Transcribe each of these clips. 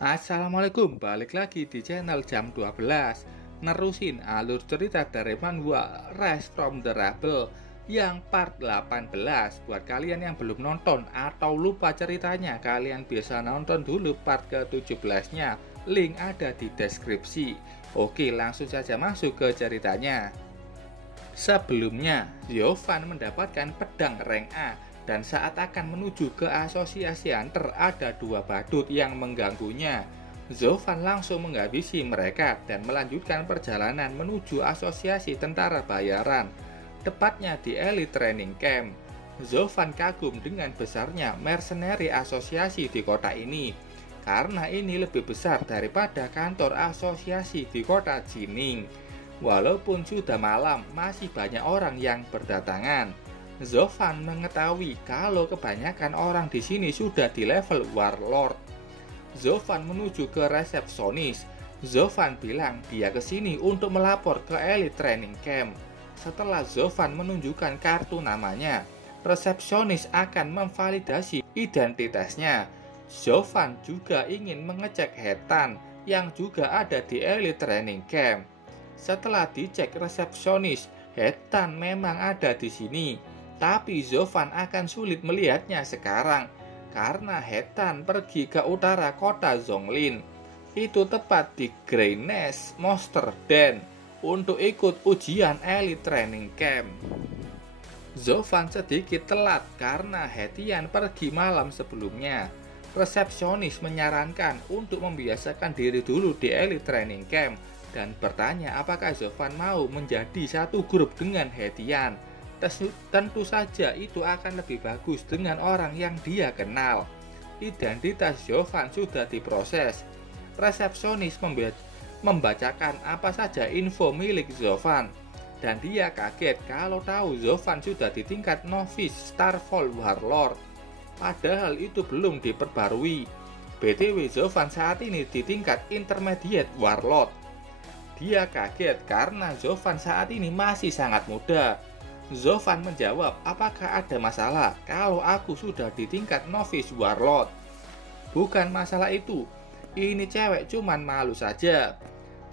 Assalamualaikum, balik lagi di channel jam 12. Nerusin alur cerita dari manhwa Rise from the Rubble yang part 18. Buat kalian yang belum nonton atau lupa ceritanya, kalian bisa nonton dulu part ke-17 nya. Link ada di deskripsi. Oke, langsung saja masuk ke ceritanya. Sebelumnya, Yovan mendapatkan pedang rank A, dan saat akan menuju ke asosiasi hunter ada dua badut yang mengganggunya. Zovan langsung menghabisi mereka dan melanjutkan perjalanan menuju asosiasi tentara bayaran, tepatnya di Elite Training Camp. Zovan kagum dengan besarnya mercenary asosiasi di kota ini, karena ini lebih besar daripada kantor asosiasi di kota Jining. Walaupun sudah malam, masih banyak orang yang berdatangan. Zovan mengetahui kalau kebanyakan orang di sini sudah di level Warlord. Zovan menuju ke resepsionis. Zovan bilang dia ke sini untuk melapor ke Elite Training Camp. Setelah Zovan menunjukkan kartu namanya, resepsionis akan memvalidasi identitasnya. Zovan juga ingin mengecek Hetan yang juga ada di Elite Training Camp. Setelah dicek resepsionis, Hetan memang ada di sini. Tapi Zovan akan sulit melihatnya sekarang karena Hetan pergi ke utara kota Zonglin. Itu tepat di Grey Nest Monster Den untuk ikut ujian Elite Training Camp. Zovan sedikit telat karena Hetian pergi malam sebelumnya. Resepsionis menyarankan untuk membiasakan diri dulu di Elite Training Camp dan bertanya apakah Zovan mau menjadi satu grup dengan Hetian. Tentu saja itu akan lebih bagus dengan orang yang dia kenal. Identitas Zovan sudah diproses. Resepsionis membacakan apa saja info milik Zovan, dan dia kaget kalau tahu Zovan sudah di tingkat novice Starfall Warlord. Padahal itu belum diperbarui. BTW Zovan saat ini di tingkat intermediate Warlord. Dia kaget karena Zovan saat ini masih sangat muda. Zovan menjawab, apakah ada masalah kalau aku sudah di tingkat novice Warlord? Bukan masalah itu, ini cewek cuman malu saja.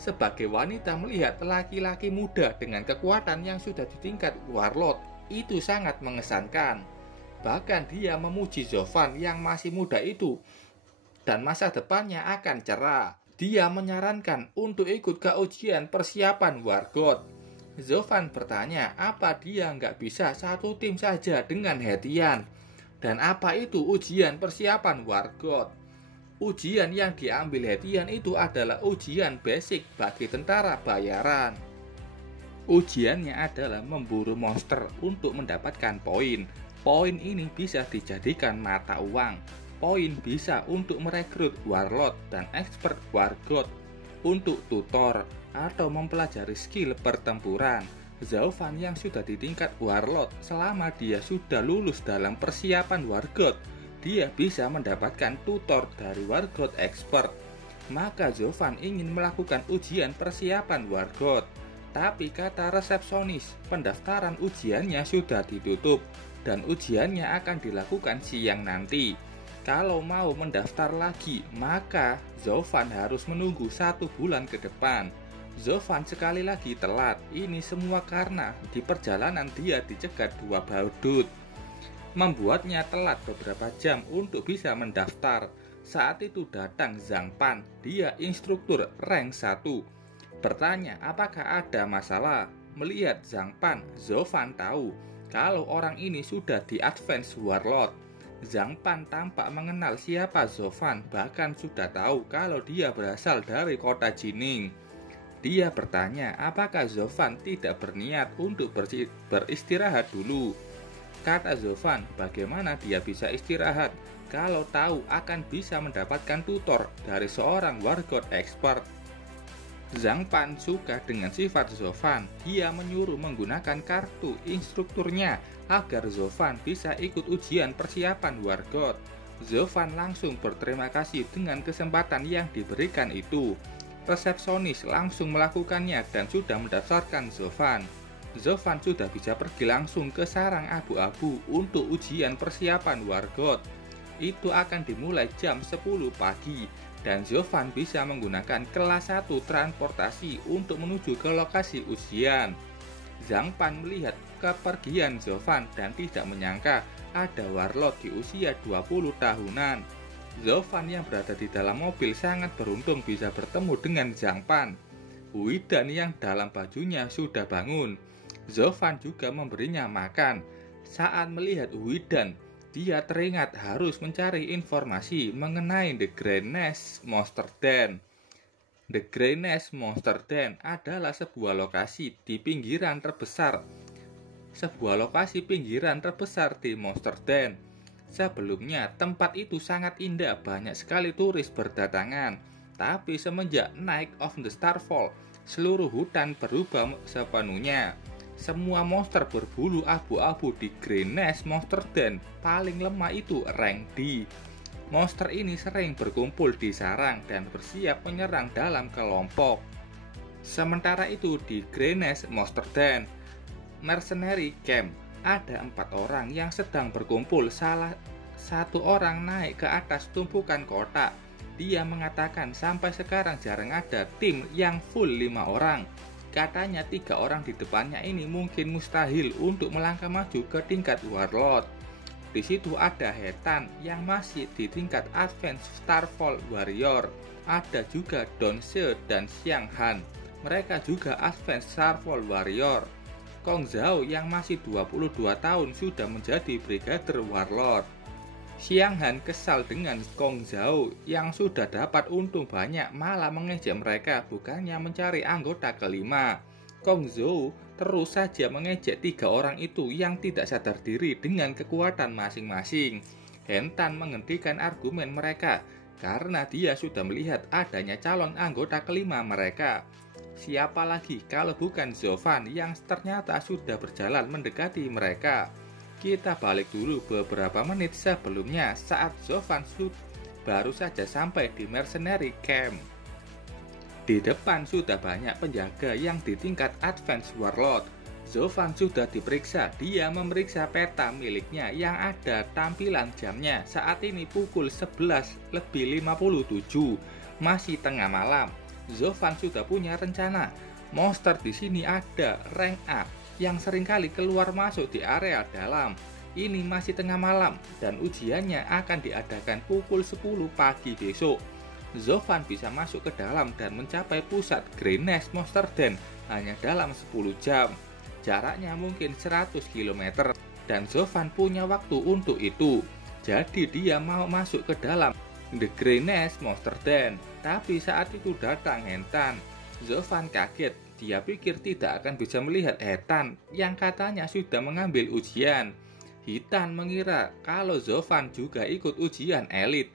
Sebagai wanita melihat laki-laki muda dengan kekuatan yang sudah di tingkat Warlord, itu sangat mengesankan. Bahkan dia memuji Zovan yang masih muda itu, dan masa depannya akan cerah. Dia menyarankan untuk ikut ke ujian persiapan Wargot. Zovan bertanya apa dia nggak bisa satu tim saja dengan Hetian, dan apa itu ujian persiapan Wargot. Ujian yang diambil Hetian itu adalah ujian basic bagi tentara bayaran. Ujiannya adalah memburu monster untuk mendapatkan poin. Poin ini bisa dijadikan mata uang. Poin bisa untuk merekrut Warlord dan expert Wargot, untuk tutor, atau mempelajari skill pertempuran. Zovan yang sudah di tingkat Warlord, selama dia sudah lulus dalam persiapan Wargot, dia bisa mendapatkan tutor dari Wargot expert. Maka Zovan ingin melakukan ujian persiapan Wargot. Tapi kata resepsionis, pendaftaran ujiannya sudah ditutup dan ujiannya akan dilakukan siang nanti. Kalau mau mendaftar lagi, maka Zovan harus menunggu 1 bulan ke depan. Zovan sekali lagi telat. Ini semua karena di perjalanan dia dicegat 2 badut, membuatnya telat beberapa jam untuk bisa mendaftar. Saat itu datang Zhang Pan, dia instruktur rank 1. Bertanya apakah ada masalah. Melihat Zhang Pan, Zovan tahu kalau orang ini sudah di Advance Warlord. Zhang Pan tampak mengenal siapa Zovan, bahkan sudah tahu kalau dia berasal dari kota Jining. Dia bertanya apakah Zovan tidak berniat untuk beristirahat dulu. Kata Zovan, bagaimana dia bisa istirahat kalau tahu akan bisa mendapatkan tutor dari seorang Wargot expert. Zhang Pan suka dengan sifat Zovan. Dia menyuruh menggunakan kartu instrukturnya agar Zovan bisa ikut ujian persiapan Wargot. Zovan langsung berterima kasih dengan kesempatan yang diberikan itu. Resepsionis langsung melakukannya dan sudah mendaftarkan Zovan. Zovan sudah bisa pergi langsung ke sarang abu-abu untuk ujian persiapan Wargot. itu akan dimulai jam 10 pagi dan Zovan bisa menggunakan kelas 1 transportasi untuk menuju ke lokasi ujian. Zhang Pan melihat kepergian Zovan dan tidak menyangka ada warlord di usia 20 tahunan. Zovan yang berada di dalam mobil sangat beruntung bisa bertemu dengan Zhang Pan. Huidan yang dalam bajunya sudah bangun. Zovan juga memberinya makan. Saat melihat Huidan, dia teringat harus mencari informasi mengenai The Greenness Monster Den. The Greenness Monster Den adalah sebuah lokasi pinggiran terbesar di Monster Den. Sebelumnya, tempat itu sangat indah, banyak sekali turis berdatangan. Tapi semenjak Night of the Starfall, seluruh hutan berubah sepenuhnya. Semua monster berbulu abu-abu di Greenness Monster Den paling lemah itu rank D. Monster ini sering berkumpul di sarang dan bersiap menyerang dalam kelompok. Sementara itu di Greenness Monster Den Mercenary Camp ada 4 orang yang sedang berkumpul. Salah satu orang naik ke atas tumpukan kotak. Dia mengatakan sampai sekarang jarang ada tim yang full 5 orang. Katanya 3 orang di depannya ini mungkin mustahil untuk melangkah maju ke tingkat Warlord. Di situ ada Hetan yang masih di tingkat Advanced Starfall Warrior. Ada juga Dongse dan Xiang Han. Mereka juga Advanced Starfall Warrior. Kong Zhao yang masih 22 tahun sudah menjadi Brigadir Warlord. Xiang Han kesal dengan Kong Zhao yang sudah dapat untung banyak malah mengejek mereka bukannya mencari anggota kelima. Kong Zhao terus saja mengejek 3 orang itu yang tidak sadar diri dengan kekuatan masing-masing. Hentan menghentikan argumen mereka karena dia sudah melihat adanya calon anggota kelima mereka. Siapa lagi kalau bukan Zovan yang ternyata sudah berjalan mendekati mereka. Kita balik dulu beberapa menit sebelumnya saat Zovan baru saja sampai di Mercenary Camp. Di depan sudah banyak penjaga yang di tingkat Advanced Warlord. Zovan sudah diperiksa, dia memeriksa peta miliknya yang ada tampilan jamnya. Saat ini pukul 11:57, masih tengah malam. Zovan sudah punya rencana. Monster di sini ada rank A yang seringkali keluar masuk di area dalam. Ini masih tengah malam dan ujiannya akan diadakan pukul 10 pagi besok. Zovan bisa masuk ke dalam dan mencapai pusat Greenness Monster Den hanya dalam 10 jam. Jaraknya mungkin 100 km dan Zovan punya waktu untuk itu. Jadi dia mau masuk ke dalam The Greenness Monster Den. Tapi saat itu datang Hentan. Zovan kaget. Dia pikir tidak akan bisa melihat Hetan yang katanya sudah mengambil ujian. Hitan mengira kalau Zovan juga ikut ujian elit.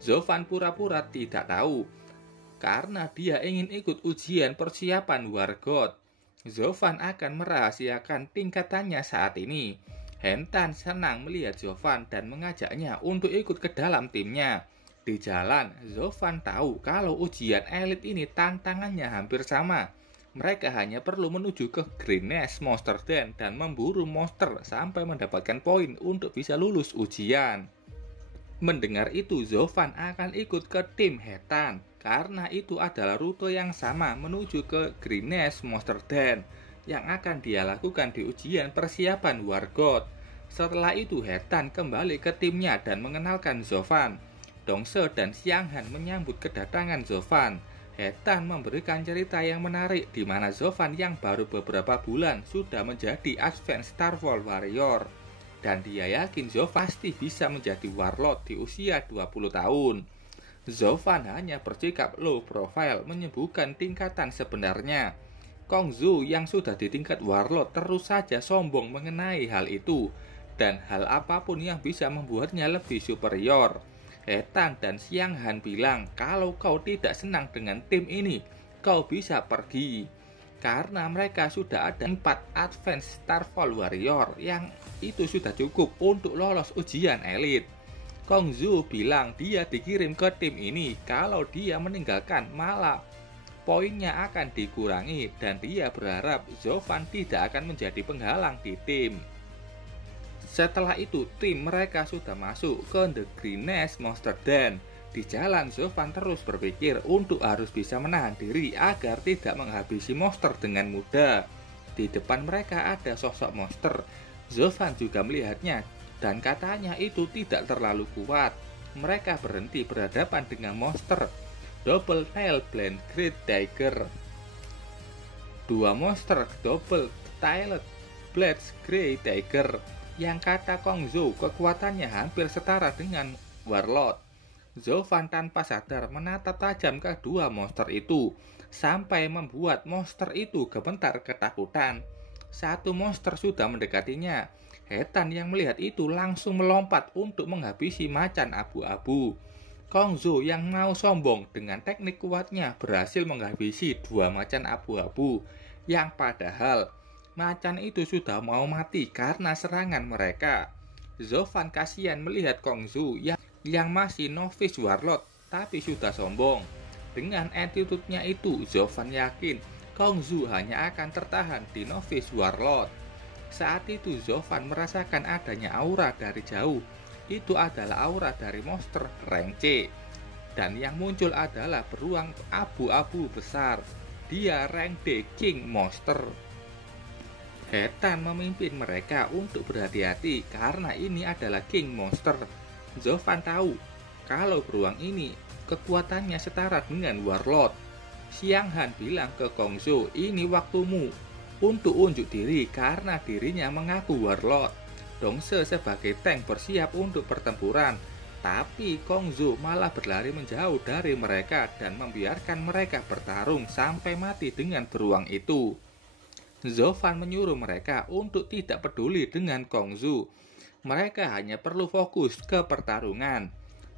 Zovan pura-pura tidak tahu karena dia ingin ikut ujian persiapan Wargod. Zovan akan merahasiakan tingkatannya saat ini. Hentan senang melihat Zovan dan mengajaknya untuk ikut ke dalam timnya. Di jalan, Zovan tahu kalau ujian elit ini tantangannya hampir sama. Mereka hanya perlu menuju ke Greenness Monster Den dan memburu monster sampai mendapatkan poin untuk bisa lulus ujian. Mendengar itu, Zovan akan ikut ke tim Hetan karena itu adalah rute yang sama menuju ke Greenness Monster Den yang akan dia lakukan di ujian persiapan Wargod. Setelah itu, Hetan kembali ke timnya dan mengenalkan Zovan. Dongse dan Xiang Han menyambut kedatangan Zovan. Hetan memberikan cerita yang menarik di mana Zovan yang baru beberapa bulan sudah menjadi Advanced Starfall Warrior dan dia yakin Zovan pasti bisa menjadi Warlord di usia 20 tahun. Zovan hanya bersikap low profile menyebutkan tingkatan sebenarnya. Kong Zhao yang sudah di tingkat Warlord terus saja sombong mengenai hal itu dan hal apapun yang bisa membuatnya lebih superior. Hetan dan Xiang Han bilang kalau kau tidak senang dengan tim ini, kau bisa pergi. Karena mereka sudah ada 4 Advanced Starfall Warrior yang itu sudah cukup untuk lolos ujian elit. Kong Zhao bilang dia dikirim ke tim ini kalau dia meninggalkan malah poinnya akan dikurangi dan dia berharap Zovan tidak akan menjadi penghalang di tim. Setelah itu tim mereka sudah masuk ke The Green Nest Monster Den. Di jalan, Zovan terus berpikir untuk harus bisa menahan diri agar tidak menghabisi monster dengan mudah. Di depan mereka ada sosok monster. Zovan juga melihatnya dan katanya itu tidak terlalu kuat. Mereka berhenti berhadapan dengan monster Double Tail Blade Great Dagger. Dua monster Double Tailed Blade Great Dagger yang kata Kongzo kekuatannya hampir setara dengan Warlord. Zovan tanpa sadar menatap tajam kedua monster itu sampai membuat monster itu gemetar ketakutan. Satu monster sudah mendekatinya. Hetan yang melihat itu langsung melompat untuk menghabisi macan abu-abu. Kongzo yang mau sombong dengan teknik kuatnya berhasil menghabisi dua macan abu-abu yang padahal macan itu sudah mau mati karena serangan mereka. Zovan kasihan melihat Kongzo yang masih novice warlord tapi sudah sombong. Dengan attitude-nya itu, Zovan yakin Kongzo hanya akan tertahan di novice warlord. Saat itu Zovan merasakan adanya aura dari jauh. Itu adalah aura dari monster rank C. Dan yang muncul adalah beruang abu-abu besar. Dia rank D King Monster. Hetan memimpin mereka untuk berhati-hati karena ini adalah King Monster. Zovan tahu kalau beruang ini kekuatannya setara dengan Warlord. Xianghan bilang ke Kongzo, ini waktumu untuk unjuk diri karena dirinya mengaku Warlord. Dongse sebagai tank bersiap untuk pertempuran, tapi Kongzo malah berlari menjauh dari mereka dan membiarkan mereka bertarung sampai mati dengan beruang itu. Zovan menyuruh mereka untuk tidak peduli dengan Kongzo. Mereka hanya perlu fokus ke pertarungan.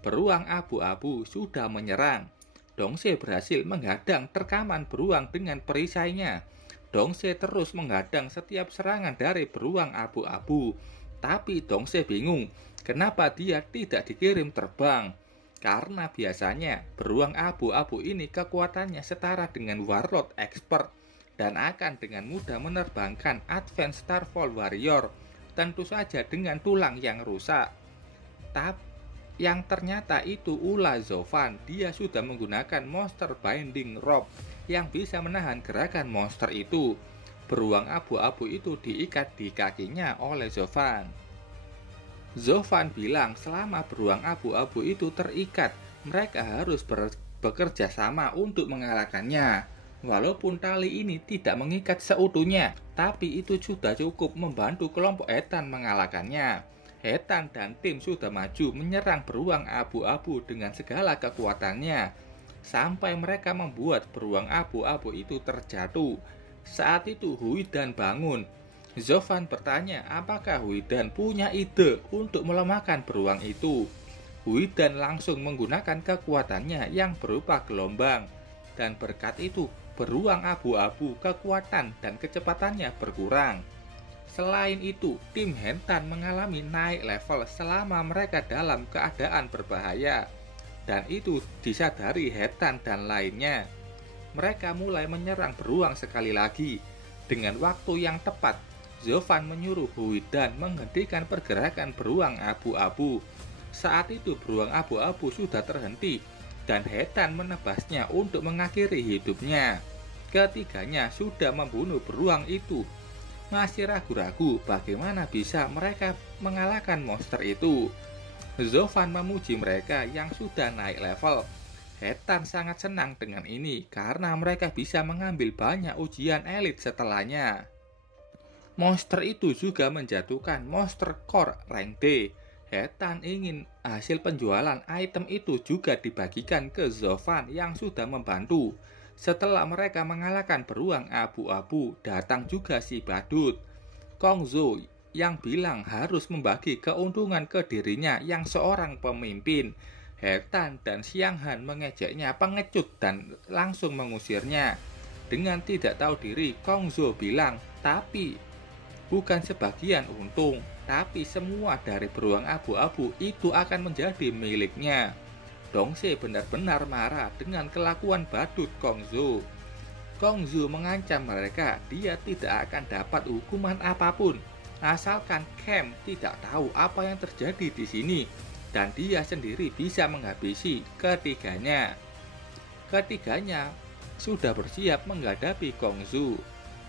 Beruang abu-abu sudah menyerang. Dongse berhasil menghadang terkaman beruang dengan perisainya. Dongse terus menghadang setiap serangan dari beruang abu-abu. Tapi Dongse bingung kenapa dia tidak dikirim terbang. Karena biasanya beruang abu-abu ini kekuatannya setara dengan Warlord Expert dan akan dengan mudah menerbangkan Advanced Starfall Warrior. Tentu saja dengan tulang yang rusak. Tapi yang ternyata itu ulah Zovan. Dia sudah menggunakan monster binding rope yang bisa menahan gerakan monster itu. Beruang abu-abu itu diikat di kakinya oleh Zovan. Zovan bilang selama beruang abu-abu itu terikat, mereka harus bekerja sama untuk mengalahkannya. Walaupun tali ini tidak mengikat seutuhnya, tapi itu sudah cukup membantu kelompok Hetan mengalahkannya. Hetan dan tim sudah maju menyerang beruang abu-abu dengan segala kekuatannya, sampai mereka membuat beruang abu-abu itu terjatuh. Saat itu Huidan bangun. Zovan bertanya apakah Huidan punya ide untuk melemahkan beruang itu. Huidan langsung menggunakan kekuatannya yang berupa gelombang, dan berkat itu beruang abu-abu kekuatan dan kecepatannya berkurang. Selain itu, tim Hetan mengalami naik level selama mereka dalam keadaan berbahaya, dan itu disadari Hetan dan lainnya. Mereka mulai menyerang beruang sekali lagi. Dengan waktu yang tepat, Zovan menyuruh Huidan menghentikan pergerakan beruang abu-abu. Saat itu beruang abu-abu sudah terhenti dan Hetan menebasnya untuk mengakhiri hidupnya. Ketiganya sudah membunuh beruang itu. Masih ragu-ragu bagaimana bisa mereka mengalahkan monster itu. Zovan memuji mereka yang sudah naik level. Hetan sangat senang dengan ini karena mereka bisa mengambil banyak ujian elit setelahnya. Monster itu juga menjatuhkan monster core rank D. Hetan ingin hasil penjualan item itu juga dibagikan ke Zovan yang sudah membantu. Setelah mereka mengalahkan beruang abu-abu, datang juga si badut. Kongzo yang bilang harus membagi keuntungan ke dirinya yang seorang pemimpin. Hetan dan Xianghan mengejeknya pengecut dan langsung mengusirnya. Dengan tidak tahu diri, Kongzo bilang, tapi bukan sebagian untung, tapi semua dari beruang abu-abu itu akan menjadi miliknya. Dongse benar-benar marah dengan kelakuan badut Kongzo. Kongzo mengancam mereka dia tidak akan dapat hukuman apapun asalkan Camp tidak tahu apa yang terjadi di sini dan dia sendiri bisa menghabisi ketiganya. Ketiganya sudah bersiap menghadapi Kongzu.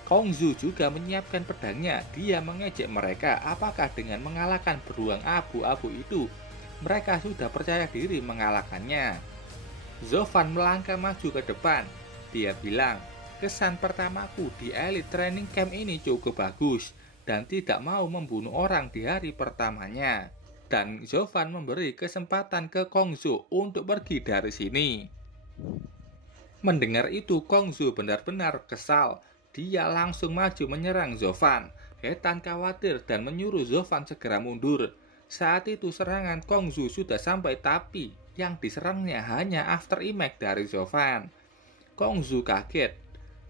Kongzu juga menyiapkan pedangnya. Dia mengejek mereka apakah dengan mengalahkan beruang abu-abu itu mereka sudah percaya diri mengalahkannya. Zovan melangkah maju ke depan. Dia bilang, kesan pertamaku di Elite Training Camp ini cukup bagus dan tidak mau membunuh orang di hari pertamanya. Dan Zovan memberi kesempatan ke Kongzu untuk pergi dari sini. Mendengar itu, Kongzu benar-benar kesal. Dia langsung maju menyerang Zovan. Hetan khawatir dan menyuruh Zovan segera mundur. Saat itu serangan Kongzu sudah sampai, tapi yang diserangnya hanya after impact dari Zovan. Kongzu kaget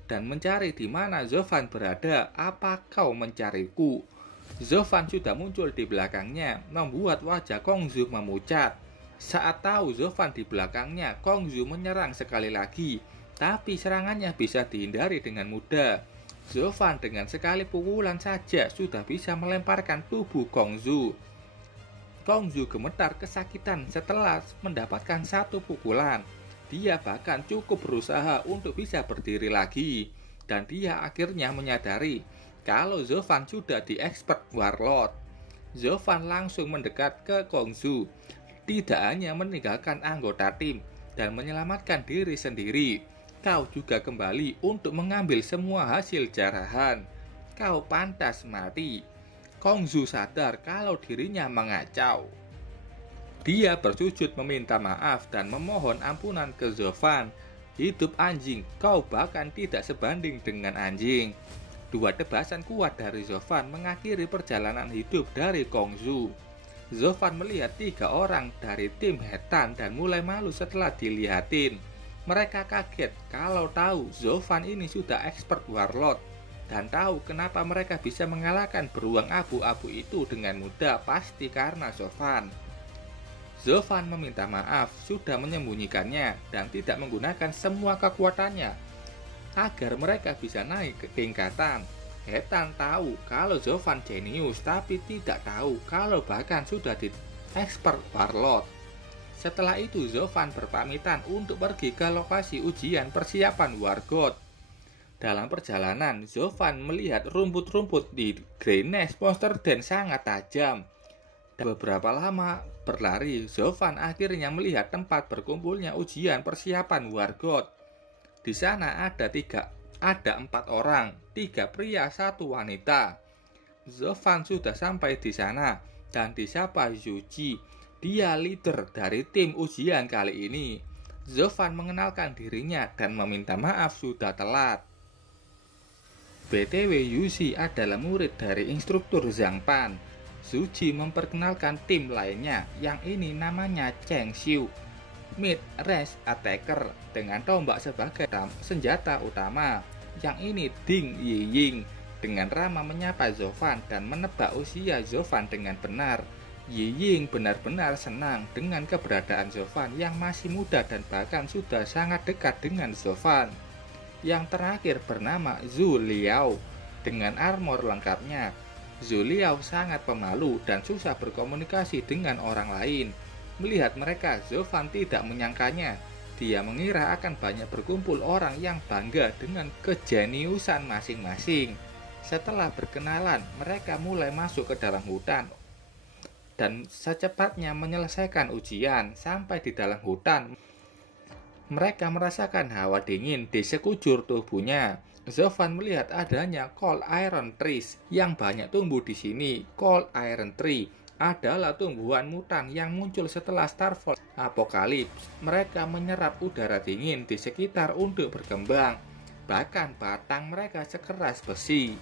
dan mencari di mana Zovan berada. Apa kau mencariku? Zovan sudah muncul di belakangnya, membuat wajah Kongzu memucat. Saat tahu Zovan di belakangnya, Kongzu menyerang sekali lagi. Tapi serangannya bisa dihindari dengan mudah. Zovan dengan sekali pukulan saja sudah bisa melemparkan tubuh Kongzu. Kongzu gemetar kesakitan setelah mendapatkan satu pukulan. Dia bahkan cukup berusaha untuk bisa berdiri lagi. Dan dia akhirnya menyadari kalau Zovan sudah di expert warlord. Zovan langsung mendekat ke Kongzu. Tidak hanya meninggalkan anggota tim dan menyelamatkan diri sendiri. Kau juga kembali untuk mengambil semua hasil jarahan. Kau pantas mati. Kongzu sadar kalau dirinya mengacau. Dia bersujud meminta maaf dan memohon ampunan ke Zovan. Hidup anjing, kau bahkan tidak sebanding dengan anjing. Dua tebasan kuat dari Zovan mengakhiri perjalanan hidup dari Kongzu. Zovan melihat 3 orang dari tim Hetan dan mulai malu setelah dilihatin. Mereka kaget kalau tahu Zovan ini sudah expert warlord dan tahu kenapa mereka bisa mengalahkan beruang abu-abu itu dengan mudah, pasti karena Zovan. Zovan meminta maaf sudah menyembunyikannya dan tidak menggunakan semua kekuatannya agar mereka bisa naik ke tingkatan. Hetan tahu kalau Zovan jenius tapi tidak tahu kalau bahkan sudah di expert warlord. Setelah itu Zovan berpamitan untuk pergi ke lokasi ujian persiapan Wargod. Dalam perjalanan, Zovan melihat rumput-rumput di Greynest Monster Den sangat tajam. Dan beberapa lama berlari, Zovan akhirnya melihat tempat berkumpulnya ujian persiapan Wargod. Di sana ada 4 orang, 3 pria, 1 wanita. Zovan sudah sampai di sana dan disapa Yuji. Dia leader dari tim ujian kali ini. Zovan mengenalkan dirinya dan meminta maaf sudah telat. BTW Yuji adalah murid dari instruktur Zhang Pan. Yuji memperkenalkan tim lainnya, yang ini namanya Cheng Xiu, mid-range attacker dengan tombak sebagai senjata utama. Yang ini Ding Yiying dengan ramah menyapa Zovan dan menebak usia Zovan dengan benar. Yiying benar-benar senang dengan keberadaan Zovan yang masih muda dan bahkan sudah sangat dekat dengan Zovan. Yang terakhir bernama Zhu Liao dengan armor lengkapnya. Zhu Liao sangat pemalu dan susah berkomunikasi dengan orang lain. Melihat mereka, Zovan tidak menyangkanya. Dia mengira akan banyak berkumpul orang yang bangga dengan kejeniusan masing-masing. Setelah berkenalan, mereka mulai masuk ke dalam hutan dan secepatnya menyelesaikan ujian. Sampai di dalam hutan, mereka merasakan hawa dingin di sekujur tubuhnya. Zovan melihat adanya cold iron trees yang banyak tumbuh di sini. Cold iron tree adalah tumbuhan mutan yang muncul setelah Starfall Apocalypse. Mereka menyerap udara dingin di sekitar untuk berkembang. Bahkan batang mereka sekeras besi.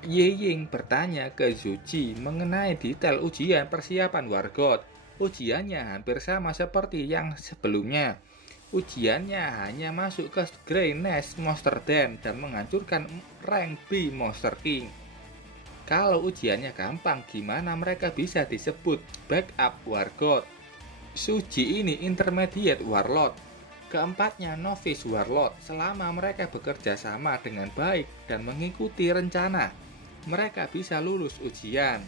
Yiying bertanya ke Yuji mengenai detail ujian persiapan Wargod. Ujiannya hampir sama seperti yang sebelumnya. Ujiannya hanya masuk ke Greynest Monster Den dan menghancurkan rank B Monster King. Kalau ujiannya gampang, gimana mereka bisa disebut backup Wargod? Suji ini intermediate warlord. Keempatnya novice warlord. Selama mereka bekerja sama dengan baik dan mengikuti rencana, mereka bisa lulus ujian.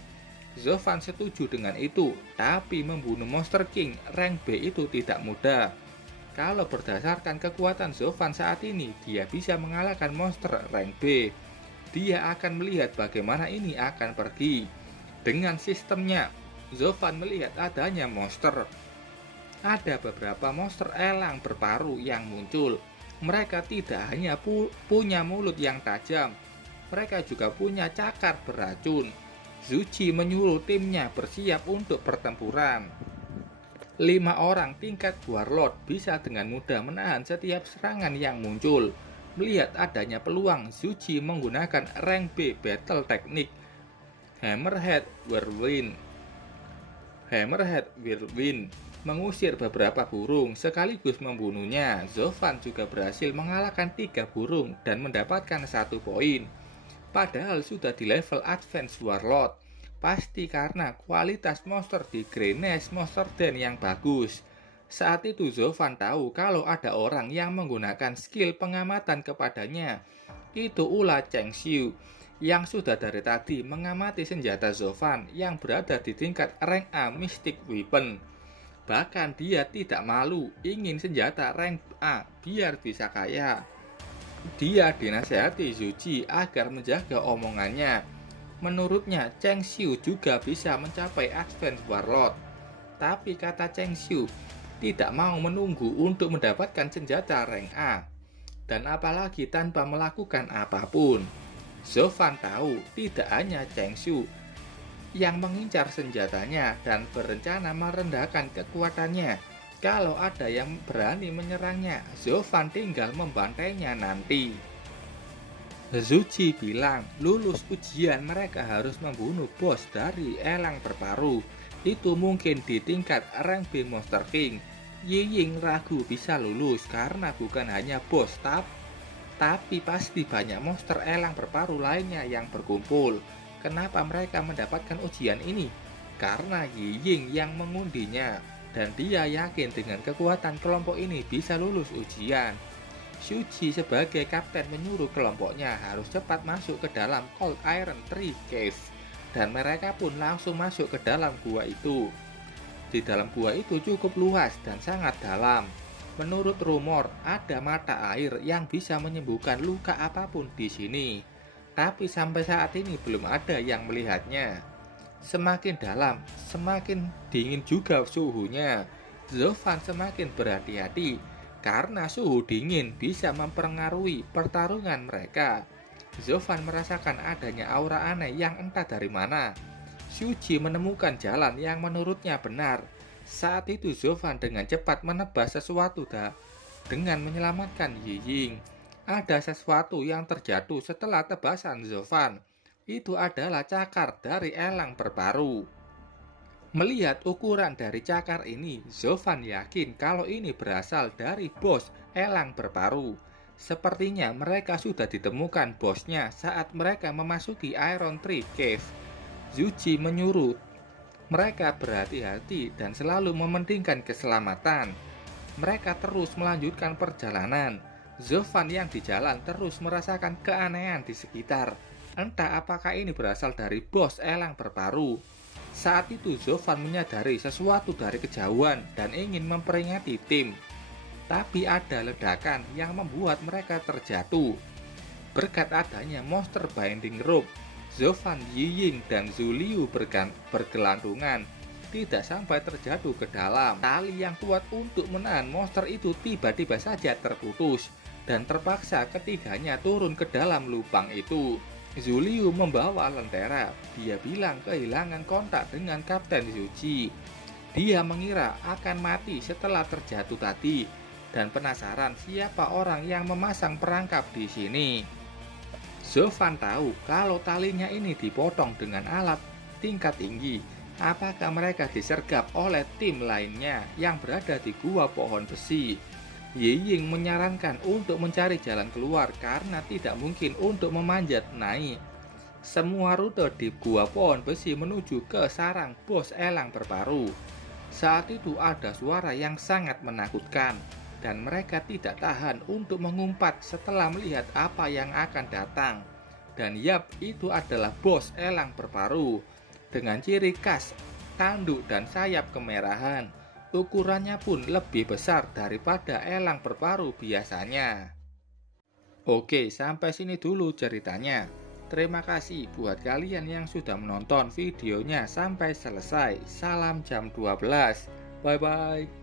Zovan setuju dengan itu, tapi membunuh Monster King rank B itu tidak mudah. Kalau berdasarkan kekuatan Zovan saat ini, dia bisa mengalahkan monster rank B. Dia akan melihat bagaimana ini akan pergi. Dengan sistemnya, Zovan melihat adanya monster. Ada beberapa monster elang berparu yang muncul. Mereka tidak hanya punya mulut yang tajam, mereka juga punya cakar beracun. Zuchi menyuruh timnya bersiap untuk pertempuran. 5 orang tingkat warlord bisa dengan mudah menahan setiap serangan yang muncul. Melihat adanya peluang, Zuchi menggunakan rank B battle teknik Hammerhead Whirlwind. Hammerhead Whirlwind mengusir beberapa burung sekaligus membunuhnya. Zovan juga berhasil mengalahkan 3 burung dan mendapatkan 1 poin. Padahal sudah di level Advanced Warlord. Pasti karena kualitas monster di Grenache Monster Den yang bagus. Saat itu Zovan tahu kalau ada orang yang menggunakan skill pengamatan kepadanya. Itu ulah Cheng Xiu yang sudah dari tadi mengamati senjata Zovan yang berada di tingkat rank A Mystic Weapon. Bahkan dia tidak malu ingin senjata rank A biar bisa kaya. Dia dinasehati Zuchi agar menjaga omongannya. Menurutnya, Cheng Xiu juga bisa mencapai Advanced Warlord. Tapi kata Cheng Xiu, tidak mau menunggu untuk mendapatkan senjata rank A. Dan apalagi tanpa melakukan apapun. Zovan tahu tidak hanya Cheng Xiu yang mengincar senjatanya dan berencana merendahkan kekuatannya. Kalau ada yang berani menyerangnya, Zovan tinggal membantainya nanti. Zuchi bilang, lulus ujian mereka harus membunuh bos dari elang berparu. Itu mungkin di tingkat rank B Monster King. Yiying ragu bisa lulus karena bukan hanya bos tapi pasti banyak monster elang berparu lainnya yang berkumpul. Kenapa mereka mendapatkan ujian ini? Karena Yiying yang mengundinya. Dan dia yakin dengan kekuatan kelompok ini bisa lulus ujian. Shuji sebagai kapten menyuruh kelompoknya harus cepat masuk ke dalam Cold Iron Tree Cave. Dan mereka pun langsung masuk ke dalam gua itu. Di dalam gua itu cukup luas dan sangat dalam. Menurut rumor, ada mata air yang bisa menyembuhkan luka apapun di sini. Tapi sampai saat ini belum ada yang melihatnya. Semakin dalam, semakin dingin juga suhunya. Zovan semakin berhati-hati karena suhu dingin bisa mempengaruhi pertarungan mereka. Zovan merasakan adanya aura aneh yang entah dari mana. Shuji menemukan jalan yang menurutnya benar. Saat itu Zovan dengan cepat menebas sesuatu dengan menyelamatkan Yiying. Ada sesuatu yang terjatuh setelah tebasan Zovan. Itu adalah cakar dari elang berparu. Melihat ukuran dari cakar ini, Zovan yakin kalau ini berasal dari bos elang berparu. Sepertinya mereka sudah ditemukan bosnya saat mereka memasuki Iron Tree Cave. Zuchi menyuruh mereka berhati-hati dan selalu mementingkan keselamatan. Mereka terus melanjutkan perjalanan. Zovan yang di jalan terus merasakan keanehan di sekitar. Entah apakah ini berasal dari bos elang berparu. Saat itu Zovan menyadari sesuatu dari kejauhan dan ingin memperingati tim. Tapi ada ledakan yang membuat mereka terjatuh. Berkat adanya monster binding rope, Zovan, Yiying, dan Zhu Liu bergelantungan. Tidak sampai terjatuh ke dalam. Tali yang kuat untuk menahan monster itu tiba-tiba saja terputus. Dan terpaksa ketiganya turun ke dalam lubang itu. Zhu Liu membawa lentera. Dia bilang kehilangan kontak dengan Kapten Zuchi. Dia mengira akan mati setelah terjatuh tadi dan penasaran siapa orang yang memasang perangkap di sini. Zovan tahu kalau talinya ini dipotong dengan alat tingkat tinggi. Apakah mereka disergap oleh tim lainnya yang berada di gua pohon besi? Yiying menyarankan untuk mencari jalan keluar karena tidak mungkin untuk memanjat naik. Semua rute di gua pohon besi menuju ke sarang bos elang berparu. Saat itu ada suara yang sangat menakutkan dan mereka tidak tahan untuk mengumpat setelah melihat apa yang akan datang. Dan yap, itu adalah bos elang berparu dengan ciri khas tanduk dan sayap kemerahan. Ukurannya pun lebih besar daripada elang berparu biasanya. Oke, sampai sini dulu ceritanya. Terima kasih buat kalian yang sudah menonton videonya sampai selesai. Salam jam 12. Bye-bye.